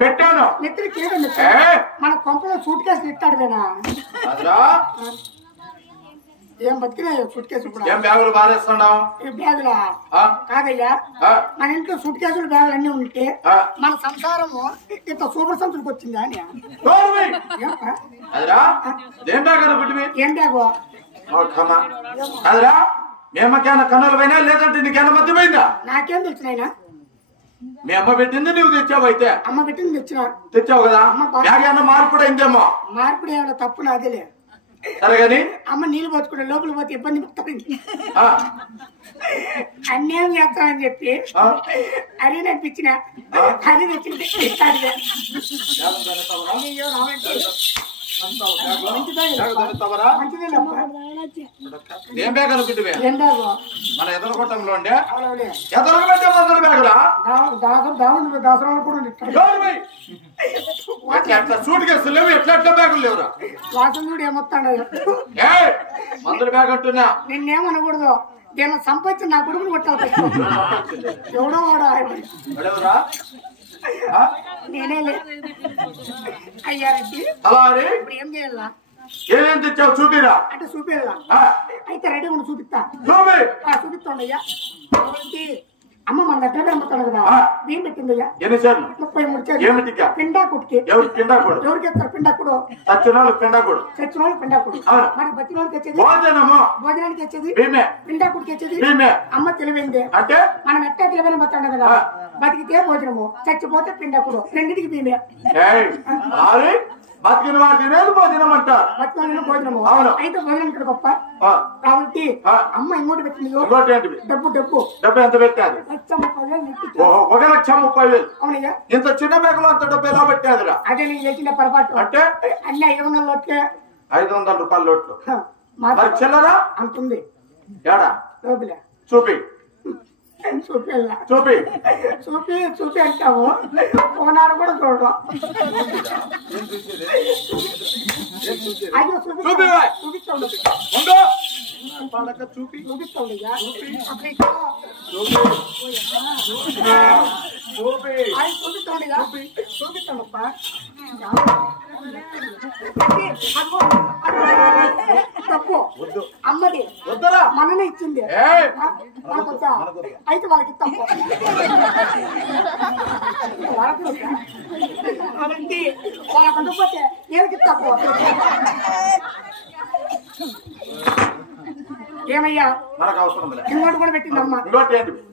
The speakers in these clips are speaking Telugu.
పెట్టాను నెత్తికి మన కొంపలో సూట్ కేసు నెట్టాడువేనా ఏం బతికినాయో సూట్ కేసు ఏం బ్యాగులు బాధేస్తున్నావు బ్యాగులా కాదయ్యా మన ఇంట్లో సూట్ కేసులు బ్యాగులు అన్ని ఉంటే మన సంసారము ఇంత సూపర్ సంతృప్తికి వచ్చిందా అని ఏం బ్యాగు అదిరా మేమకేనా కన్నులు పోయినా లేదంటే నీకేనా మధ్య పోయిందా నాకేం తెలిసినాయినా మీ అమ్మ పెట్టింది నువ్వు తెచ్చావు అయితే అమ్మ పెట్టింది తెచ్చావు కదా బ్యాగ్ ఏమన్నా మార్పుడు అయిందేమో మార్పుడు ఏమైనా తప్పు నాదేలే సరే గాని అమ్మ నీళ్ళు పోసుకుంటే లోపల పోతే ఇబ్బంది పడుతుంది అన్నేం చేస్తామని చెప్పి అది నడిపించిన అది తెచ్చింది ఏం బ్యాగ్ అనుకుంటువే మన ఎదరగొట్టంలో ఉండే ఎదరగొట్టే మందుల బ్యాగులా దాసరాలు కూడా ఎట్లా సూట్ కేసులు లేవు ఎట్లా బ్యాగులు లేవురా వాసన చూడు ఏమొస్తాడు మందుల బ్యాగ్ అంటున్నా నిన్నేమనకూడదు దీని సంపాదించి నా కొడుకుని కొట్టాలి ఎవడో వాడు నేనే అయ్యారెడ్డి ఇప్పుడు ఏం చేయాలా ఏమేం తెచ్చావు చూపిరా అంటే చూపిరా అయితే రెడీ ఉండి చూపిస్తా చూపిస్తాండయ్యా అమ్మ మన దగ్గర అమ్ముతాడు కదా ఏం పెట్టిందయ్యా 33 ఏమిటికా పిండాకుడికి ఎవరికి ఎత్తారు పిండాకుడు చచ్చినోళ్ళు పిండాకుడు మరి బతినోళ్ళకి వచ్చేది భోజనానికి వచ్చేది పిండాకుడికి వచ్చేది అమ్మ తెలివైంది అంటే మనం ఎట్టా తెలివైన బతాడు కదా బతికితే భోజనము చచ్చిపోతే పిండాకుడు రెండింటికి మేమే బతికిన వాటినేది భోజనం అంటారు బతికిన భోజనము అయితే భోజనం ఇక్కడ గొప్ప కాబట్టి అమ్మ ఇంకోటి పెట్టింది డబ్బు ఎంత పెట్టారు 1,30,000 అవునయ్యా ఇంత చిన్న బ్యాగులో అంత డబ్బు ఎలా పెట్టాదురా అదే నేను చేసిన పొరపాటు అంటే అన్ని 500 లోట్లే 500 రూపాయల లోట్లు చిల్లరా అంటుంది ఏడా లోపల చూపి చూపి అంటాము ఓనాడు కూడా చూడడం అయ్యో చూపిస్తాడు చూపిస్తాడయ్యా చూపిస్తాడప్పా తప్పు అమ్మది మననే ఇచ్చింది మనకొచ్చా అయితే వాళ్ళకి తప్పు కాబట్టి వాళ్ళకి అందుకోతే ఏమికి తప్పు ఏమయ్యా ఇంకోటి కూడా పెట్టిందమ్మా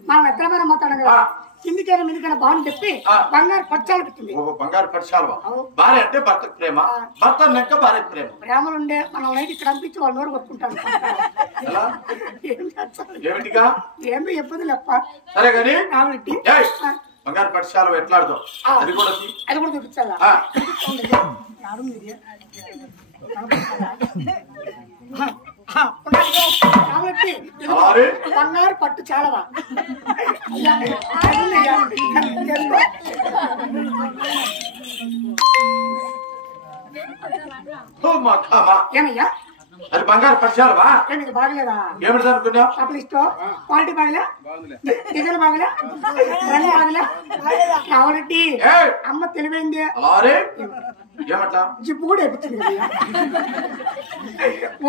మనం ఎక్కడ అమ్ముతాడు కదా కిందికైనా మీదికైనా బాగుని చెప్పి బంగారు పచ్చాలు పెట్టింది బంగారు పచ్చాలు భార్య అంటే భర్త ప్రేమ భర్త నెక్క భార్య ప్రేమ ప్రేమలుండే మనం నైట్ ఇక్కడ అనిపించి వాళ్ళు నోరు కొట్టుకుంటాను ఏమిటిగా ఏమి ఎప్పుడు లేప్ప సరే కానీ కాబట్టి బంగారు పచ్చాలు ఎట్లాడదాం అది కూడా చూపించాలా కాబట్టి బంగారు పట్టు చాలవా ఏమయ్యా అది బంగారు పచ్చాలవా నీకు బాగలేదా ఏమిటి అనుకున్నావు అప్పుడు ఇష్టం క్వాలిటీ బాగలే డిజైన్ బాగలే రంగు బాగలే కాబట్టి అమ్మ తెలివైంది ఏమట్లా జిప్పు కూడా వేపించింది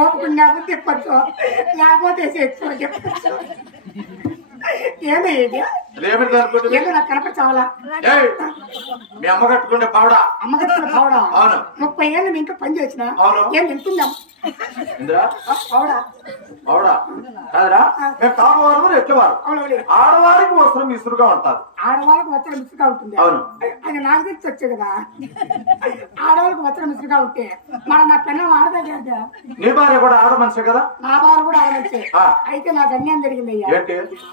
ఓపుకున్నాకు తిప్పచ్చు లేకపోతే చెప్పచ్చు ఏమయ్యేది ఏదో నాకు కనపరచావాలా మీ అమ్మ కట్టుకుంటే పావడా అమ్మ కట్టుకునే పావడా 30 ఏళ్ళు మీ ఇంట్లో పని చేసిన ఏం ఎంతుందా పావడా కాదురా మేము తాపవారు ఎట్లవారు ఆడవారికి వస్త్రం ఇసురుగా ఉంటారు ఆడవాళ్ళకి వస్త్రం ఇసురుగా ఉంటుంది అవును అది నాకు తెచ్చి వచ్చే కదా ఆడవాళ్ళకి వస్త్రం ఇసురుగా ఉంటే మన నా పిల్లలు ఆడదా కదా నీ భార్య కూడా ఆడ మనిషి కదా నా భార్య కూడా ఆడ మనిషి అయితే నాకు అన్యాయం జరిగింది అయ్యా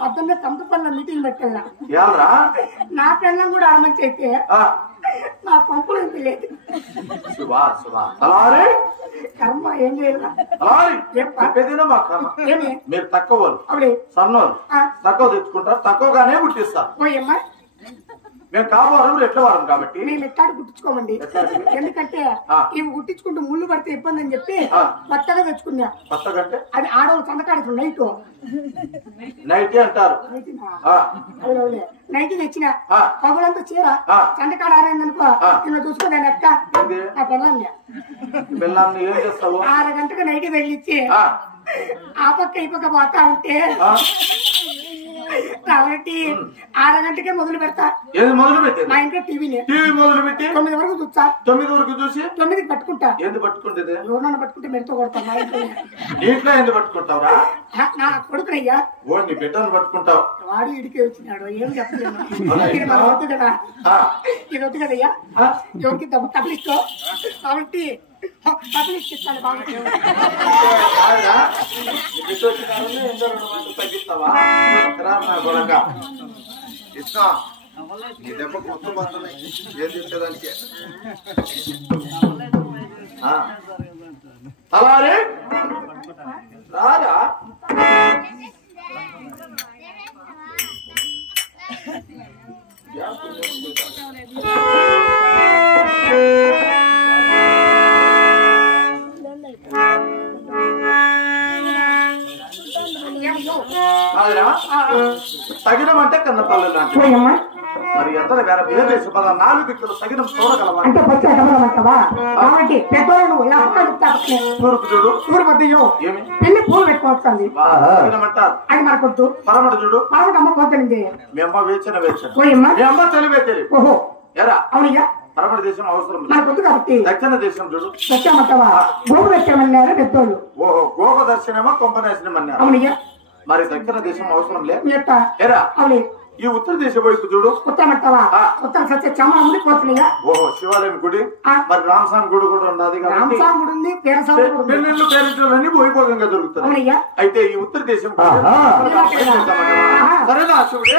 పొద్దున్నే కంపపల్లిలో మీటింగ్ పెట్టాలా నా పిల్లలు కూడా ఆడ మనిషి అయితే నా పంపులు ఎంత లేదు కర్మ ఏం చేయాలి మీరు తక్కువ సన్నోళ్ళు తక్కువ తెచ్చుకుంటారు తక్కువగానే పుట్టిస్తారు మేము కాబోవారం ఎట్ల వారం కాబట్టి మేము ఎట్టాడు కుట్టించుకోమండి. ఎందుకంటే ఇవి కుట్టించుకుంటూ ముళ్ళు పడితే ఇబ్బంది అని చెప్పి కొత్తగా తెచ్చుకున్నా. కొత్తగా అంటే అది ఆడవాళ్ళు సంతకాడు నైట్ అంటారు. నైట్ తెచ్చిన పగులంతా చీర చందకాడ ఆరైందనుకో నిన్న చూసుకోదాన్ని అక్క నా పిల్లల్ని పిల్లల్ని ఏం చేస్తావు? 6 గంటకు నైట్ వెళ్ళిచ్చి ఆ పక్క ఈ పక్క పోతా ఉంటే కాబట్టి 6 గంటకే మొదలు పెడతా. ఏది మొదలు పెట్టేది? మా ఇంట్లో టీవీ మొదలు పెట్టి 9 వరకు చూస్తా. 9 వరకు చూసి 9కి పట్టుకుంటా. ఏంది పట్టుకుంటేది? ఎవరన్నా పట్టుకుంటే మెడతో కొడతా. మా ఇంట్లో ఇంట్లో ఏంది పట్టుకుంటావురా? నా కొడుకునయ్యా. ఓ నీ బిడ్డను పట్టుకుంటావు. వాడు ఇడికే వచ్చినాడు ఏం చెప్పలేను. ఇది మన వద్దు కదా, ఇది వద్దు కదయ్యా. ఎవరికి తగిలిస్తో కాబట్టి తగిలిస్తాను బాగా. తగ్గిస్తావా? ఇస్తా ఈ దెబ్బ కొత్త పోతున్నాయి. ఏం చేసేదానికి అలానే రారా తగినమంటే కన్న తల్లి లాంటి మరి ఎంత వేరే వేరే 4 దిక్కులు తగినం చూడగలవా? తూర్పు చూడు, పెళ్లి పూలు పెట్టుకోవచ్చు తగినమంటారు. అది మనకొద్దు. పరమట చూడు, పరమట అమ్మ పోతుంది. మీ అమ్మ వేచిన మీ అమ్మ తెలివే తెలియదు. ఓహో ఎరా అవునయ్యా. పరమట దేశం అవసరం మనకొద్దు కాబట్టి దక్షిణ దేశం చూడు. వచ్చామంటావా? గోపు పెట్టామన్నారు పెద్దోళ్ళు. ఓహో గోప దర్శనమో కొంపనాశనం అన్నారు. అవునయ్యా. మరి దక్షిణ దేశం అవసరం లేదు. ఎరా అవునే ఈ ఉత్తర దేశ వైపు చూడు. ఉత్తమంటావా? ఉత్తర సత్య చమడి పోతున్నాయా? ఓహో శివాలయం గుడి, మరి రామస్వామి గుడి కూడా ఉన్నది. రామస్వామి గుడి ఉంది, పెళ్ళిళ్ళు పేరెంట్లన్నీ వైభోగంగా దొరుకుతాయి. అయితే ఈ ఉత్తర దేశం సరేనా శివుడే?